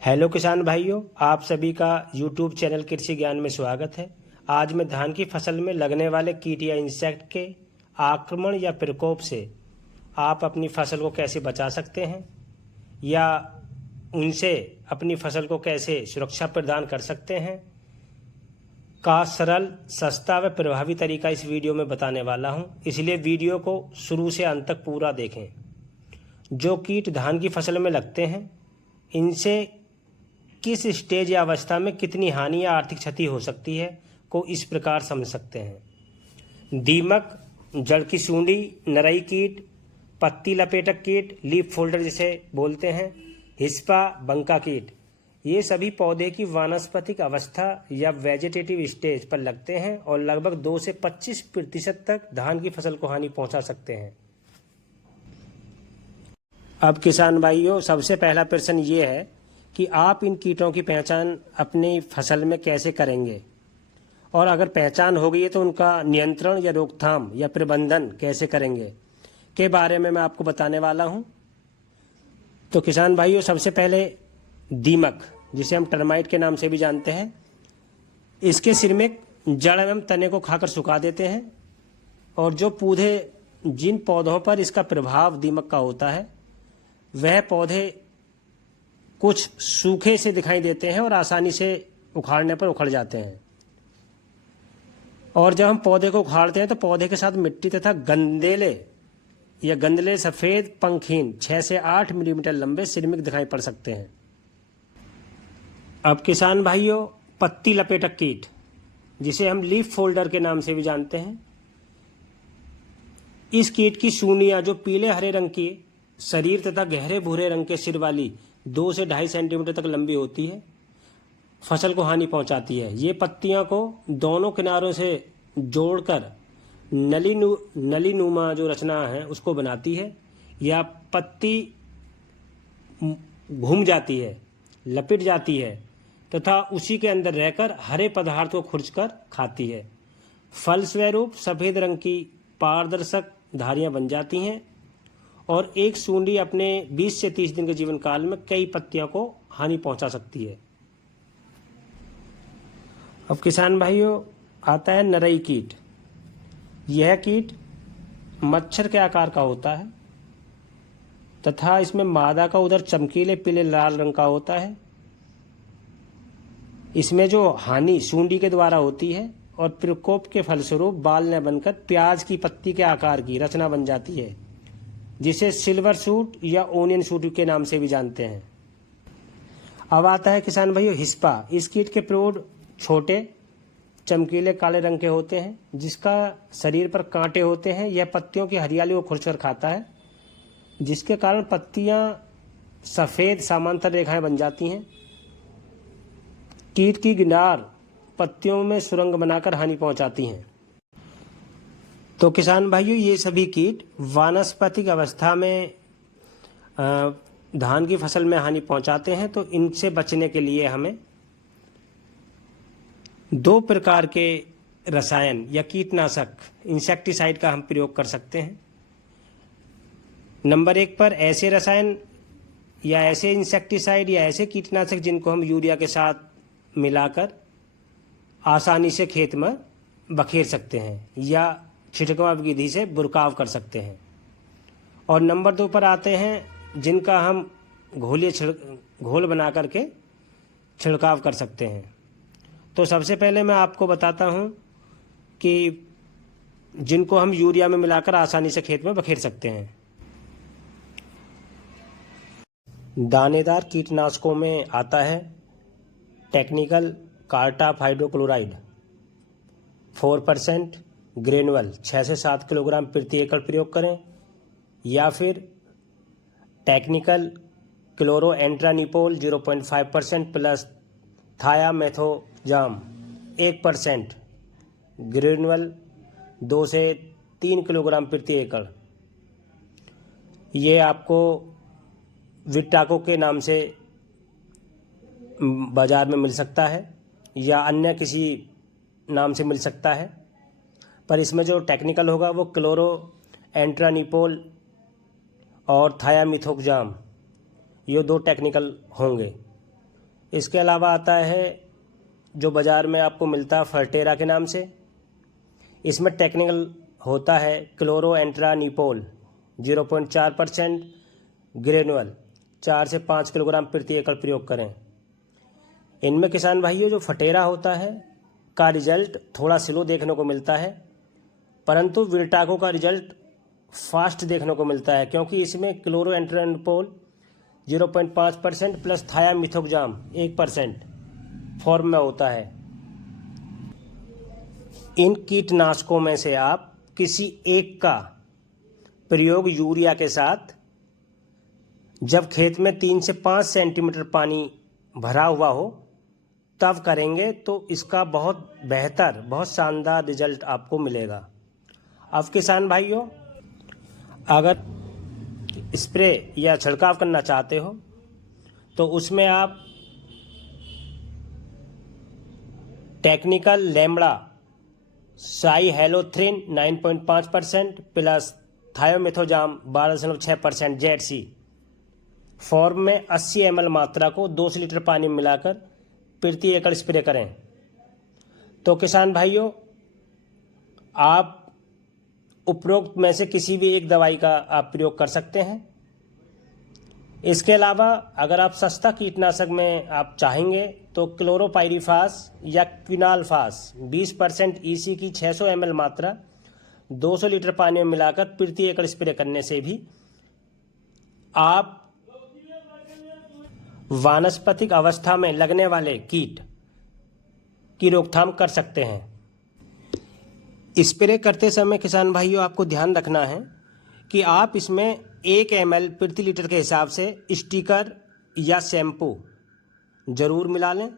Hello किसान भाइयों, आप सभी का यूट्यूब चैनल कृषि ज्ञान में स्वागत है। आज मैं धान की फसल में लगने वाले कीट या इंसेक्ट के आक्रमण या प्रकोप से आप अपनी फसल को कैसे बचा सकते हैं या उनसे अपनी फसल को कैसे सुरक्षा प्रदान कर सकते हैं का सरल, सस्ता व प्रभावी तरीका इस वीडियो में बताने वाला हूं। इसलिए वीडियो को शुरू से अंत तक पूरा देखें। जो कीट धान की फसल में लगते हैं, इनसे किस स्टेज या अवस्था में कितनी हानि या आर्थिक क्षति हो सकती है को इस प्रकार समझ सकते हैं। दीमक, जड़ की सूंडी, नरई कीट, पत्ती लपेटक कीट, लीफ फोल्डर जिसे बोलते हैं, हिस्पा, बंका कीट, ये सभी पौधे की वानस्पतिक अवस्था या वेजिटेटिव स्टेज पर लगते हैं और लगभग 2 से 25% तक धान की फसल को हानि पहुंचा सकते हैं। अब किसान भाइयों, सबसे पहला प्रश्न ये है कि आप इन कीटों की पहचान अपनी फसल में कैसे करेंगे, और अगर पहचान हो गई है तो उनका नियंत्रण या रोकथाम या प्रबंधन कैसे करेंगे के बारे में मैं आपको बताने वाला हूं। तो किसान भाइयों, सबसे पहले दीमक, जिसे हम टर्माइट के नाम से भी जानते हैं, इसके सिर में जड़ एवं तने को खाकर सुखा देते हैं और जिन पौधों पर इसका प्रभाव दीमक का होता है वह पौधे कुछ सूखे से दिखाई देते हैं और आसानी से उखाड़ने पर उखड़ जाते हैं। और जब हम पौधे को उखाड़ते हैं तो पौधे के साथ मिट्टी तथा गंदले सफ़ेद पंखहीन 6 से 8 मिलीमीटर लंबे सिरमिक दिखाई पड़ सकते हैं। अब किसान भाइयों, पत्ती लपेटक कीट, जिसे हम लीफ फोल्डर के नाम से भी जानते हैं, इस कीट की सूंडियां जो पीले हरे रंग की शरीर तथा गहरे भूरे रंग के सिर वाली 2 से 2.5 सेंटीमीटर तक लंबी होती है, फसल को हानि पहुंचाती है। ये पत्तियां को दोनों किनारों से जोड़कर नलीनुमा जो रचना है उसको बनाती है, या पत्ती घूम जाती है, लपेट जाती है तथा उसी के अंदर रहकर हरे पदार्थ को खुरचकर खाती है। फलस्वरूप सफ़ेद रंग की पारदर्शक धारियां बन जाती हैं और एक सूंडी अपने 20 से 30 दिन के जीवन काल में कई पत्तियों को हानि पहुंचा सकती है। अब किसान भाइयों, आता है नरई कीट। यह कीट मच्छर के आकार का होता है तथा इसमें मादा का उदर चमकीले पीले लाल रंग का होता है। इसमें जो हानि सूंडी के द्वारा होती है और प्रकोप के फलस्वरूप बाल न बनकर प्याज की पत्ती के आकार की रचना बन जाती है, जिसे सिल्वर सूट या ओनियन सूट के नाम से भी जानते हैं। अब आता है किसान भाइयों हिस्पा। इस कीट के प्रौढ़ छोटे चमकीले काले रंग के होते हैं, जिसका शरीर पर कांटे होते हैं। यह पत्तियों की हरियाली को खुरचकर खाता है, जिसके कारण पत्तियां सफ़ेद समांतर रेखाएं बन जाती हैं। कीट की गिनार पत्तियों में सुरंग बनाकर हानि पहुंचाती हैं। तो किसान भाइयों, ये सभी कीट वानस्पतिक अवस्था में धान की फसल में हानि पहुंचाते हैं। तो इनसे बचने के लिए हमें 2 प्रकार के रसायन या कीटनाशक इंसेक्टिसाइड का हम प्रयोग कर सकते हैं। नंबर 1 पर ऐसे रसायन या ऐसे इंसेक्टिसाइड या ऐसे कीटनाशक जिनको हम यूरिया के साथ मिलाकर आसानी से खेत में बखेर सकते हैं या छिड़काव विधि से बुरकाव कर सकते हैं। और नंबर 2 पर आते हैं जिनका हम घोल बना करके छिड़काव कर सकते हैं। तो सबसे पहले मैं आपको बताता हूं कि जिनको हम यूरिया में मिलाकर आसानी से खेत में बखेर सकते हैं। दानेदार कीटनाशकों में आता है टेक्निकल कार्टाप हाइड्रोक्लोराइड 4% ग्रेनुअल 6 से 7 किलोग्राम प्रति एकड़ प्रयोग करें, या फिर टेक्निकल क्लोरो एंट्रानिपोल 0.5% प्लस थायामेथोजाम 1% ग्रेनुअल 2 से 3 किलोग्राम प्रति एकड़। ये आपको विटाको के नाम से बाजार में मिल सकता है या अन्य किसी नाम से मिल सकता है, पर इसमें जो टेक्निकल होगा वो क्लोरो एंट्रानिपोल और थायामिथोक्जाम, ये 2 टेक्निकल होंगे। इसके अलावा आता है जो बाज़ार में आपको मिलता है फर्टेरा के नाम से। इसमें टेक्निकल होता है क्लोरोएंट्रानिपोल 0.4% ग्रेनुअल 4 से 5 किलोग्राम प्रति एकड़ प्रयोग करें। इनमें किसान भाइयों जो फटेरा होता है का रिजल्ट थोड़ा स्लो देखने को मिलता है, परंतु विल्टाको का रिजल्ट फास्ट देखने को मिलता है, क्योंकि इसमें क्लोरोएंट्रानिपोल 0.5% प्लस थायामिथोक्साम 1% फॉर्म में होता है। इन कीटनाशकों में से आप किसी एक का प्रयोग यूरिया के साथ जब खेत में 3 से 5 सेंटीमीटर पानी भरा हुआ हो तब करेंगे, तो इसका बहुत बेहतर, बहुत शानदार रिजल्ट आपको मिलेगा। अब किसान भाइयों, अगर स्प्रे या छिड़काव करना चाहते हो तो उसमें आप technical lambda cyhalothrin 9.5% plus thiamethoxam 12.6% ZC form में 80 ml मात्रा को 200 लीटर पानी में मिलाकर प्रति एकड़ स्प्रे करें। तो किसान भाइयों, आप उपरोक्त में से किसी भी एक दवाई का आप प्रयोग कर सकते हैं। इसके अलावा अगर आप सस्ता कीटनाशक में आप चाहेंगे तो क्लोरोपाइरीफास या क्विनालफास 20% ईसी की 600 ml मात्रा 200 लीटर पानी में मिलाकर प्रति एकड़ स्प्रे करने से भी आप वानस्पतिक अवस्था में लगने वाले कीट की रोकथाम कर सकते हैं। स्प्रे करते समय किसान भाइयों आपको ध्यान रखना है कि आप इसमें 1 ml प्रति लीटर के हिसाब से स्टिकर या शैम्पू जरूर मिला लें,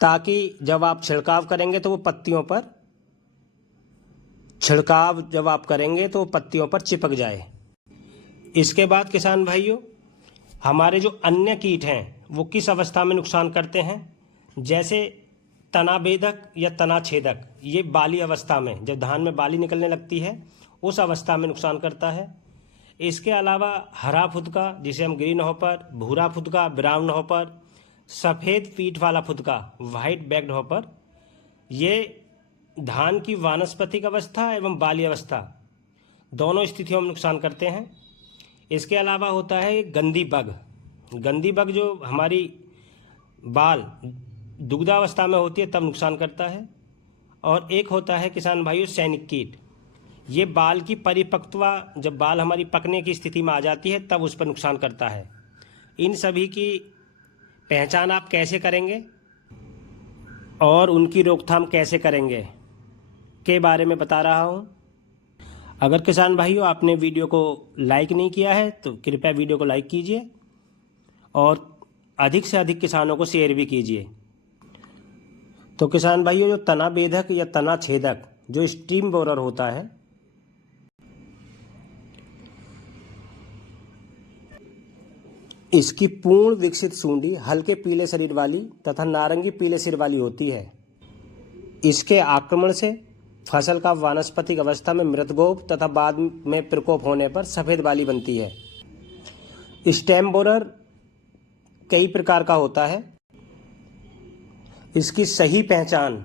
ताकि जब आप छिड़काव करेंगे तो वो पत्तियों पर चिपक जाए। इसके बाद किसान भाइयों, हमारे जो अन्य कीट हैं वो किस अवस्था में नुकसान करते हैं, जैसे तना बेधक या तना छेदक, ये बाली अवस्था में, जब धान में बाली निकलने लगती है उस अवस्था में नुकसान करता है। इसके अलावा हरा फुदका, जिसे हम ग्रीन हॉपर, भूरा फुदका, ब्राउन हॉपर, सफ़ेद पीठ वाला फुदका, वाइट बैक्ड हॉपर, ये धान की वानस्पतिक अवस्था एवं बाली अवस्था दोनों स्थितियों में नुकसान करते हैं। इसके अलावा होता है गंदी बग जो हमारी बाल दुग्धावस्था में होती है तब नुकसान करता है। और एक होता है किसान भाइयों सैनिक कीट, ये बाल की परिपक्वता, जब बाल हमारी पकने की स्थिति में आ जाती है तब उस पर नुकसान करता है। इन सभी की पहचान आप कैसे करेंगे और उनकी रोकथाम कैसे करेंगे के बारे में बता रहा हूँ। अगर किसान भाइयों आपने वीडियो को लाइक नहीं किया है तो कृपया वीडियो को लाइक कीजिए और अधिक से अधिक किसानों को शेयर भी कीजिए। तो किसान भाइयों, जो तना बेधक या तना छेदक जो स्टीम बोरर होता है, इसकी पूर्ण विकसित सूंडी हल्के पीले शरीर वाली तथा नारंगी पीले सिर वाली होती है। इसके आक्रमण से फसल का वानस्पतिक अवस्था में मृतगोप तथा बाद में प्रकोप होने पर सफ़ेद बाली बनती है। स्टेम बोरर कई प्रकार का होता है। इसकी सही पहचान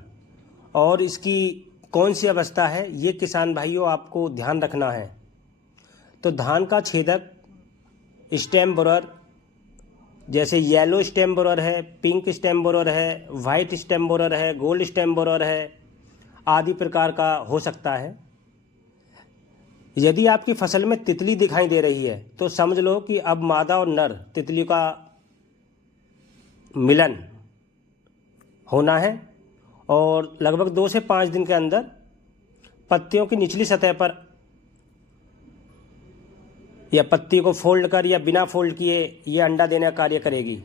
और इसकी कौन सी अवस्था है ये किसान भाइयों आपको ध्यान रखना है। तो धान का छेदक स्टेम बोरर जैसे येलो स्टेम बोरर है, पिंक स्टेम बोरर है, वाइट स्टेम बोरर है, गोल्ड स्टेम बोरर है आदि प्रकार का हो सकता है। यदि आपकी फसल में तितली दिखाई दे रही है तो समझ लो कि अब मादा और नर तितली का मिलन होना है और लगभग 2 से 5 दिन के अंदर पत्तियों की निचली सतह पर या पत्ती को फोल्ड कर या बिना फोल्ड किए ये अंडा देने का कार्य करेगी।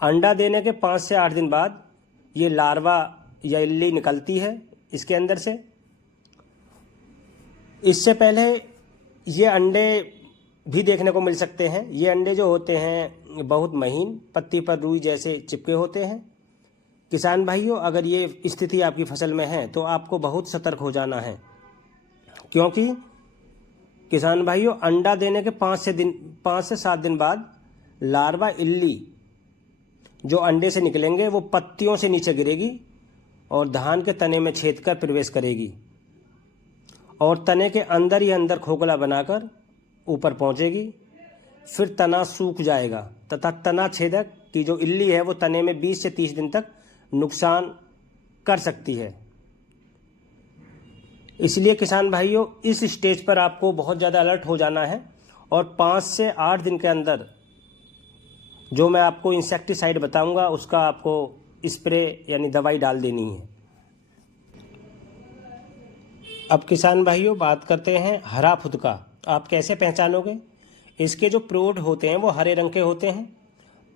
अंडा देने के 5 से 8 दिन बाद ये लार्वा या इल्ली निकलती है इसके अंदर से। इससे पहले ये अंडे भी देखने को मिल सकते हैं। ये अंडे जो होते हैं बहुत महीन, पत्ती पर रुई जैसे चिपके होते हैं। किसान भाइयों, अगर ये स्थिति आपकी फसल में है तो आपको बहुत सतर्क हो जाना है, क्योंकि किसान भाइयों अंडा देने के 5 से 7 दिन बाद लार्वा इल्ली जो अंडे से निकलेंगे वो पत्तियों से नीचे गिरेगी और धान के तने में छेद कर प्रवेश करेगी और तने के अंदर ही अंदर खोखला बनाकर ऊपर पहुंचेगी। फिर तना सूख जाएगा तथा तना छेदक की जो इल्ली है वो तने में 20 से 30 दिन तक नुकसान कर सकती है। इसलिए किसान भाइयों, इस स्टेज पर आपको बहुत ज़्यादा अलर्ट हो जाना है और 5 से 8 दिन के अंदर जो मैं आपको इंसेक्टिसाइड बताऊंगा उसका आपको स्प्रे यानी दवाई डाल देनी है। अब किसान भाइयों बात करते हैं हरा फुदका। आप कैसे पहचानोगे? इसके जो प्रोड होते हैं वो हरे रंग के होते हैं,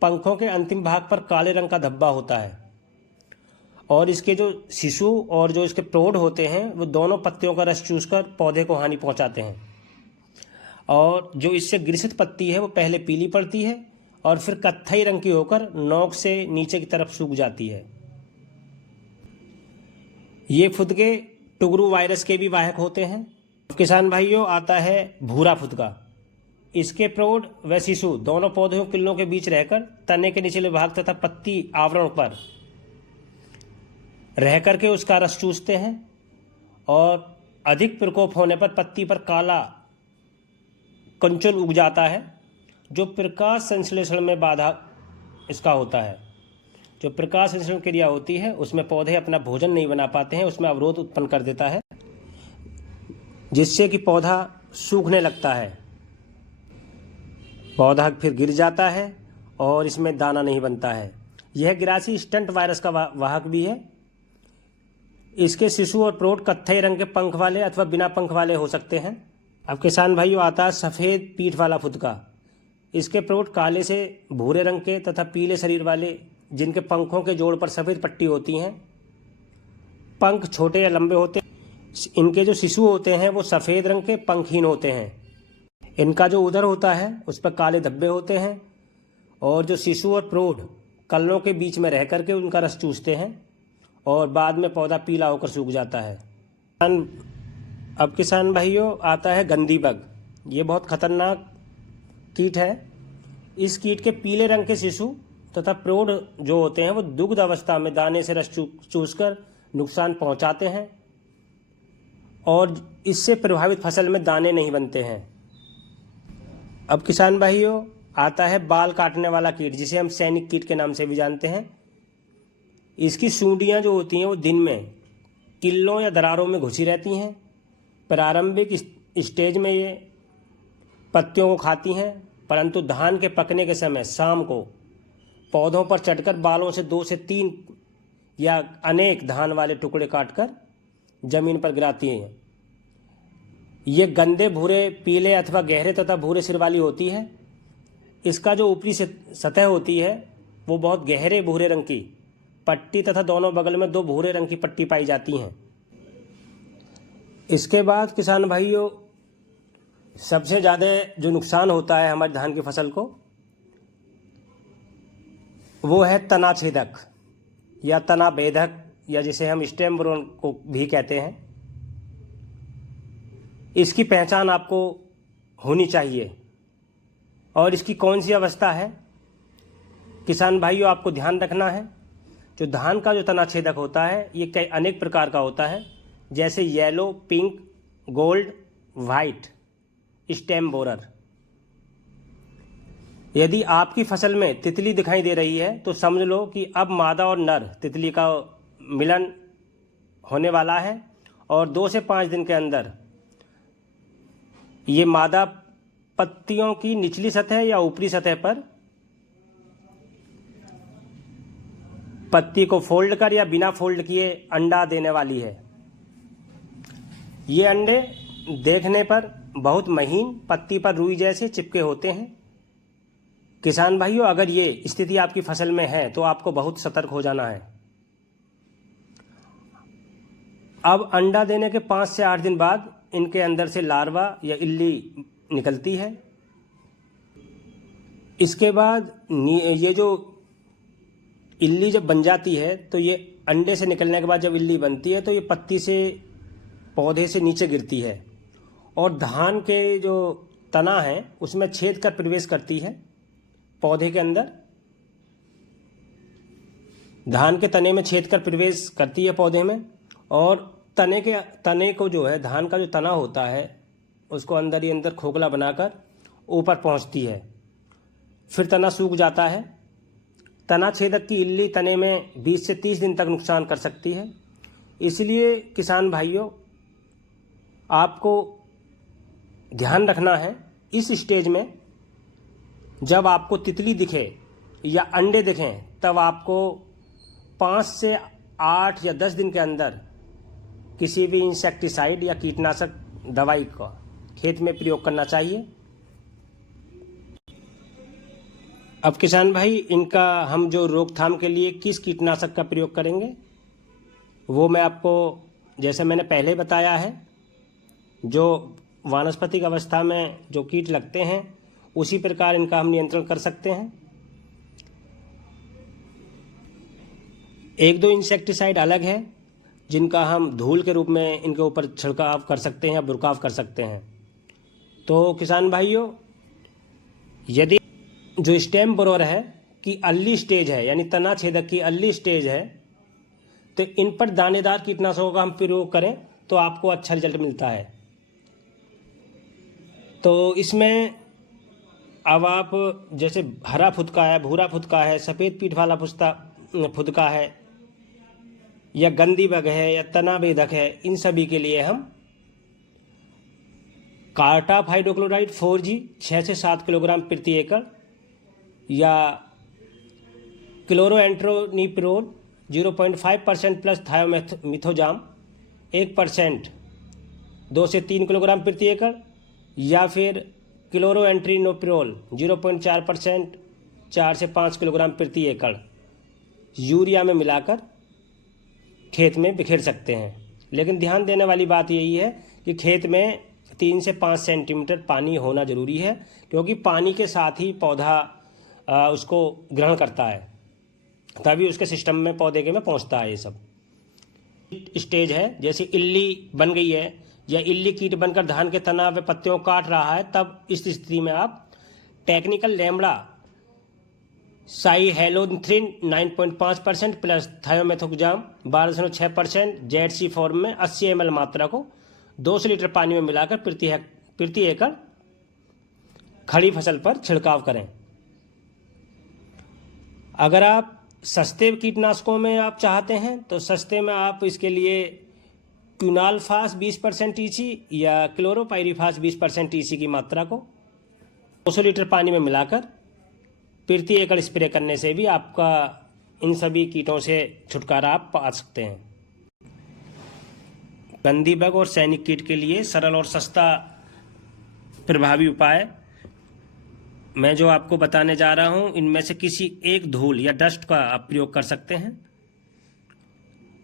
पंखों के अंतिम भाग पर काले रंग का धब्बा होता है और इसके जो शिशु और जो इसके प्रोड होते हैं वो दोनों पत्तियों का रस चूसकर पौधे को हानि पहुंचाते हैं। और जो इससे ग्रसित पत्ती है वो पहले पीली पड़ती है और फिर कत्थई रंग की होकर नोक से नीचे की तरफ सूख जाती है। ये फुदके टुगरू वायरस के भी वाहक होते हैं। किसान भाइयों आता है भूरा फुदका। इसके प्रौढ़ व शिशु दोनों पौधों किल्लों के बीच रहकर तने के निचले भाग तथा पत्ती आवरण पर रह करके उसका रस चूसते हैं और अधिक प्रकोप होने पर पत्ती पर काला कंचुल उग जाता है जो प्रकाश संश्लेषण में बाधा इसका होता है। जो प्रकाश संश्लेषण क्रिया होती है उसमें पौधे अपना भोजन नहीं बना पाते हैं, उसमें अवरोध उत्पन्न कर देता है जिससे कि पौधा सूखने लगता है, पौधा फिर गिर जाता है और इसमें दाना नहीं बनता है। यह ग्रासी स्टंट वायरस का वाहक भी है। इसके शिशु और प्रौढ़ कत्थई रंग के पंख वाले अथवा बिना पंख वाले हो सकते हैं। अब किसान भाइयों आता है सफ़ेद पीठ वाला फुदका। इसके प्रौढ़ काले से भूरे रंग के तथा पीले शरीर वाले, जिनके पंखों के जोड़ पर सफ़ेद पट्टी होती हैं। पंख छोटे या लंबे होते हैं। इनके जो शिशु होते हैं वो सफ़ेद रंग के पंखहीन होते हैं। इनका जो उदर होता है उस पर काले धब्बे होते हैं और जो शिशु और प्रौढ़ कल्लों के बीच में रह करके उनका रस चूसते हैं और बाद में पौधा पीला होकर सूख जाता है। अब किसान भाइयों आता है गंदी बग। ये बहुत खतरनाक कीट है। इस कीट के पीले रंग के शिशु तथा प्रौढ़ जो होते हैं वो दुग्ध अवस्था में दाने से रस चूसकर नुकसान पहुंचाते हैं और इससे प्रभावित फसल में दाने नहीं बनते हैं। अब किसान भाइयों आता है बाल काटने वाला कीट, जिसे हम सैनिक कीट के नाम से भी जानते हैं। इसकी सूंडियां जो होती हैं वो दिन में किल्लों या दरारों में घुसी रहती हैं। प्रारंभिक स्टेज में ये पत्तियों को खाती हैं, परंतु धान के पकने के समय शाम को पौधों पर चढ़कर बालों से 2 से 3 या अनेक धान वाले टुकड़े काटकर जमीन पर गिराती हैं। ये गंदे भूरे, पीले अथवा गहरे तथा भूरे सिर वाली होती है। इसका जो ऊपरी सतह होती है वो बहुत गहरे भूरे रंग की पट्टी तथा दोनों बगल में 2 भूरे रंग की पट्टी पाई जाती हैं। इसके बाद किसान भाइयों सबसे ज़्यादा जो नुकसान होता है हमारी धान की फसल को वो है तना छेदक या तना भेदक, या जिसे हम स्टेम बोरर को भी कहते हैं। इसकी पहचान आपको होनी चाहिए। और इसकी कौन सी अवस्था है किसान भाइयों, आपको ध्यान रखना है। जो धान का जो तना छेदक होता है ये कई अनेक प्रकार का होता है, जैसे yellow, pink, gold, white, stem borer. यदि आपकी फसल में तितली दिखाई दे रही है तो समझ लो कि अब मादा और नर तितली का मिलन होने वाला है और 2 से 5 दिन के अंदर ये मादा पत्तियों की निचली सतह या ऊपरी सतह पर पत्ती को फोल्ड कर या बिना फोल्ड किए अंडा देने वाली है। ये अंडे देखने पर बहुत महीन, पत्ती पर रुई जैसे चिपके होते हैं। किसान भाइयों अगर ये स्थिति आपकी फसल में है तो आपको बहुत सतर्क हो जाना है। अब अंडा देने के 5 से 8 दिन बाद इनके अंदर से लार्वा या इल्ली निकलती है। इसके बाद ये जो इल्ली जब बन जाती है तो ये अंडे से निकलने के बाद जब इल्ली बनती है तो ये पत्ती से पौधे से नीचे गिरती है और धान के जो तना है उसमें छेद कर प्रवेश करती है पौधे के अंदर। धान के तने में छेद कर प्रवेश करती है पौधे में, और तने को जो है, धान का जो तना होता है उसको अंदर ही अंदर खोखला बनाकर ऊपर पहुंचती है। फिर तना सूख जाता है। तना छेदक की इल्ली तने में 20 से 30 दिन तक नुकसान कर सकती है। इसलिए किसान भाइयों, आपको ध्यान रखना है इस स्टेज में, जब आपको तितली दिखे या अंडे दिखें तब आपको 5 से 8 या 10 दिन के अंदर किसी भी इंसेक्टिसाइड या कीटनाशक दवाई का खेत में प्रयोग करना चाहिए। अब किसान भाई, इनका हम जो रोकथाम के लिए किस कीटनाशक का प्रयोग करेंगे वो मैं आपको, जैसे मैंने पहले बताया है, जो वानस्पतिक अवस्था में जो कीट लगते हैं उसी प्रकार इनका हम नियंत्रण कर सकते हैं। एक दो इंसेक्टिसाइड अलग है जिनका हम धूल के रूप में इनके ऊपर छिड़काव कर सकते हैं या बुरकाव कर सकते हैं। तो किसान भाइयों, यदि जो स्टेम बोरर है कि अर्ली स्टेज है, यानी तना छेदक की अर्ली स्टेज है, तो इन पर दानेदार कीटनाशकों का हम प्रयोग करें तो आपको अच्छा रिजल्ट मिलता है। तो इसमें अब आप जैसे हरा फुदका है, भूरा फुदका है, सफ़ेद पीठ वाला फुदका है, या गंदी बग है, या तना बेधक है, इन सभी के लिए हम कार्टाप हाइड्रोक्लोराइड 4G 6 से 7 किलोग्राम प्रति एकड़, या क्लोरोएंट्रोनिप्रोल 0.5% प्लस थायोमिथोजाम 1% 2 से 3 किलोग्राम प्रति एकड़, या फिर क्लोरोएंट्रिनोप्रोल 0.4% 4 से 5 किलोग्राम प्रति एकड़ यूरिया में मिलाकर खेत में बिखेर सकते हैं। लेकिन ध्यान देने वाली बात यही है कि खेत में 3 से 5 सेंटीमीटर पानी होना जरूरी है, क्योंकि पानी के साथ ही पौधा उसको ग्रहण करता है, तभी उसके सिस्टम में, पौधे के में पहुंचता है। ये सब स्टेज है, जैसे इल्ली बन गई है या इल्ली कीट बनकर धान के तना व पत्तियों काट रहा है, तब इस स्थिति में आप technical lambda cyhalothrin 9.5% plus thiamethoxam 12.6% ZC form में 80 ml मात्रा को 200 लीटर पानी में मिलाकर प्रति एकड़ खड़ी फसल पर छिड़काव करें। अगर आप सस्ते कीटनाशकों में आप चाहते हैं तो सस्ते में आप इसके लिए क्विनाल्फास 20% EC या क्लोरोपाइरीफास 20% EC की मात्रा को 200 लीटर पानी में मिलाकर प्रति एकड़ स्प्रे करने से भी आपका इन सभी कीटों से छुटकारा आप पा सकते हैं। गंदी बग और सैनिक कीट के लिए सरल और सस्ता प्रभावी उपाय मैं जो आपको बताने जा रहा हूं, इनमें से किसी एक धूल या डस्ट का आप प्रयोग कर सकते हैं।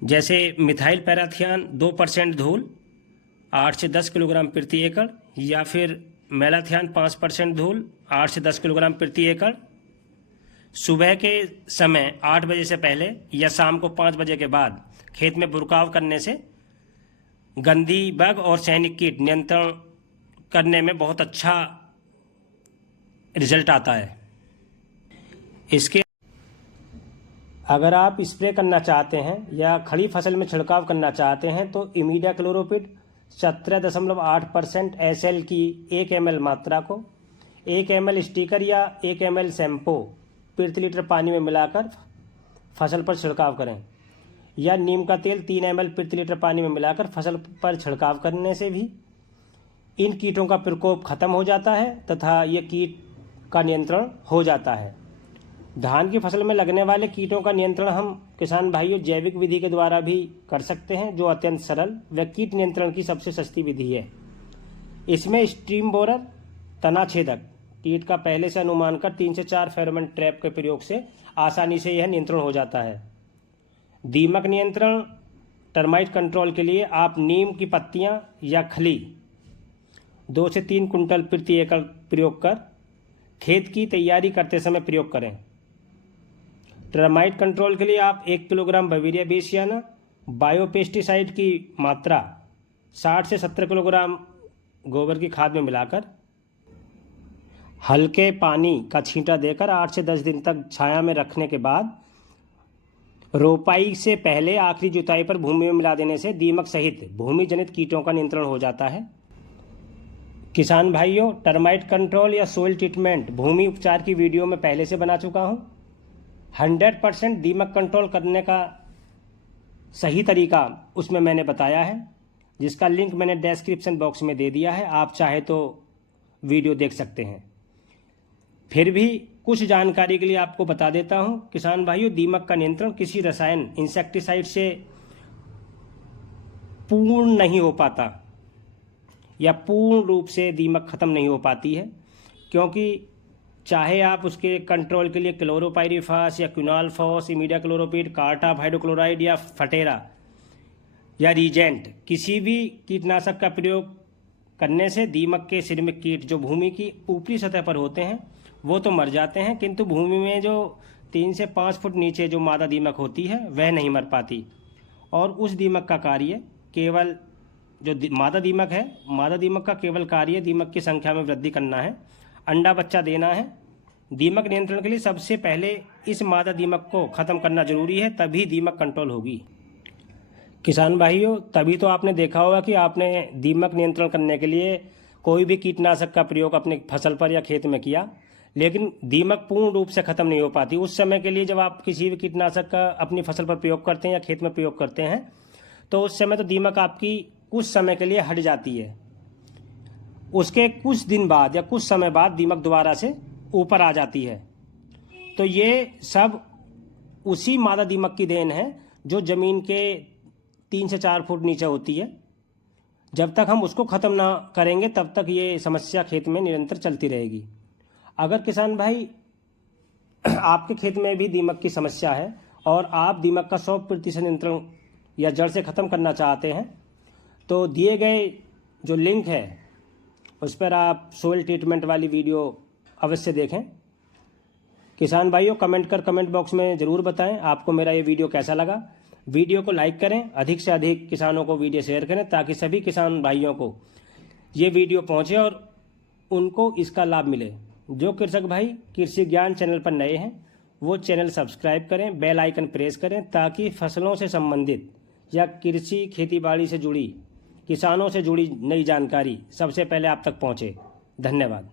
जैसे मिथाइल पैराथियान 2% धूल 8 से 10 किलोग्राम प्रति एकड़, या फिर मेलाथियान 5% धूल 8 से 10 किलोग्राम प्रति एकड़ सुबह के समय 8 बजे से पहले या शाम को 5 बजे के बाद खेत में बुरकाव करने से गंदी बग और सैनिक कीट नियंत्रण करने में बहुत अच्छा रिजल्ट आता है। इसके अगर आप स्प्रे करना चाहते हैं या खड़ी फसल में छिड़काव करना चाहते हैं तो इमीडिया क्लोरोपिड 17.8% SL की 1 ml मात्रा को 1 ml स्टिकर या 1 ml शैम्पू प्रति लीटर पानी में मिलाकर फसल पर छिड़काव करें, या नीम का तेल 3 ml प्रति लीटर पानी में मिलाकर फसल पर छिड़काव करने से भी इन कीटों का प्रकोप खत्म हो जाता है तथा ये कीट का नियंत्रण हो जाता है। धान की फसल में लगने वाले कीटों का नियंत्रण हम किसान भाइयों जैविक विधि के द्वारा भी कर सकते हैं, जो अत्यंत सरल व कीट नियंत्रण की सबसे सस्ती विधि है। इसमें स्ट्रीम बोरर, तना छेदक कीट का पहले से अनुमान कर 3 से 4 फेरोमोन ट्रैप के प्रयोग से आसानी से यह नियंत्रण हो जाता है। दीमक नियंत्रण, टर्माइट कंट्रोल के लिए आप नीम की पत्तियां या खली 2 से 3 कुंटल प्रति एकड़ प्रयोग कर खेत की तैयारी करते समय प्रयोग करें। टर्माइट कंट्रोल के लिए आप 1 किलोग्राम बवेरिया बेसियाना बायोपेस्टिसाइड की मात्रा 60 से 70 किलोग्राम गोबर की खाद में मिलाकर हल्के पानी का छींटा देकर 8 से 10 दिन तक छाया में रखने के बाद रोपाई से पहले आखिरी जुताई पर भूमि में मिला देने से दीमक सहित भूमि जनित कीटों का नियंत्रण हो जाता है। किसान भाइयों, टर्माइट कंट्रोल या सोइल ट्रीटमेंट भूमि उपचार की वीडियो में पहले से बना चुका हूँ। 100% दीमक कंट्रोल करने का सही तरीका उसमें मैंने बताया है, जिसका लिंक मैंने डिस्क्रिप्शन बॉक्स में दे दिया है। आप चाहे तो वीडियो देख सकते हैं। फिर भी कुछ जानकारी के लिए आपको बता देता हूं किसान भाइयों, दीमक का नियंत्रण किसी रसायन इंसेक्टिसाइड से पूर्ण नहीं हो पाता या पूर्ण रूप से दीमक खत्म नहीं हो पाती है, क्योंकि चाहे आप उसके कंट्रोल के लिए क्लोरोपाइरिफास या क्विनालफॉस, इमिडाक्लोरोपिड, कार्टाप हाइड्रोक्लोराइड या फटेरा या रीजेंट किसी भी कीटनाशक का प्रयोग करने से दीमक के सिर में कीट जो भूमि की ऊपरी सतह पर होते हैं वो तो मर जाते हैं, किंतु भूमि में जो 3 से 5 फुट नीचे जो मादा दीमक होती है वह नहीं मर पाती। और उस दीमक का कार्य केवल जो मादा दीमक है, मादा दीमक का केवल कार्य दीमक की संख्या में वृद्धि करना है, अंडा बच्चा देना है। दीमक नियंत्रण के लिए सबसे पहले इस मादा दीमक को ख़त्म करना जरूरी है, तभी दीमक कंट्रोल होगी। किसान भाइयों, तभी तो आपने देखा होगा कि आपने दीमक नियंत्रण करने के लिए कोई भी कीटनाशक का प्रयोग अपने फसल पर या खेत में किया, लेकिन दीमक पूर्ण रूप से ख़त्म नहीं हो पाती। उस समय के लिए जब आप किसी भी कीटनाशक का अपनी फसल पर प्रयोग करते हैं या खेत में प्रयोग करते हैं, तो उस समय तो दीमक आपकी कुछ समय के लिए हट जाती है। उसके कुछ दिन बाद या कुछ समय बाद दीमक दोबारा से ऊपर आ जाती है। तो ये सब उसी मादा दीमक की देन है जो ज़मीन के 3 से 4 फुट नीचे होती है। जब तक हम उसको ख़त्म ना करेंगे तब तक ये समस्या खेत में निरंतर चलती रहेगी। अगर किसान भाई आपके खेत में भी दीमक की समस्या है और आप दीमक का 100% नियंत्रण या जड़ से ख़त्म करना चाहते हैं, तो दिए गए जो लिंक है उस पर आप सोइल ट्रीटमेंट वाली वीडियो अवश्य देखें। किसान भाइयों, कमेंट बॉक्स में ज़रूर बताएं आपको मेरा ये वीडियो कैसा लगा। वीडियो को लाइक करें, अधिक से अधिक किसानों को वीडियो शेयर करें, ताकि सभी किसान भाइयों को ये वीडियो पहुंचे और उनको इसका लाभ मिले। जो कृषक भाई कृषि ज्ञान चैनल पर नए हैं वो चैनल सब्सक्राइब करें, बेल आइकन प्रेस करें, ताकि फसलों से संबंधित या कृषि खेतीबाड़ी से जुड़ी, किसानों से जुड़ी नई जानकारी सबसे पहले आप तक पहुंचे। धन्यवाद।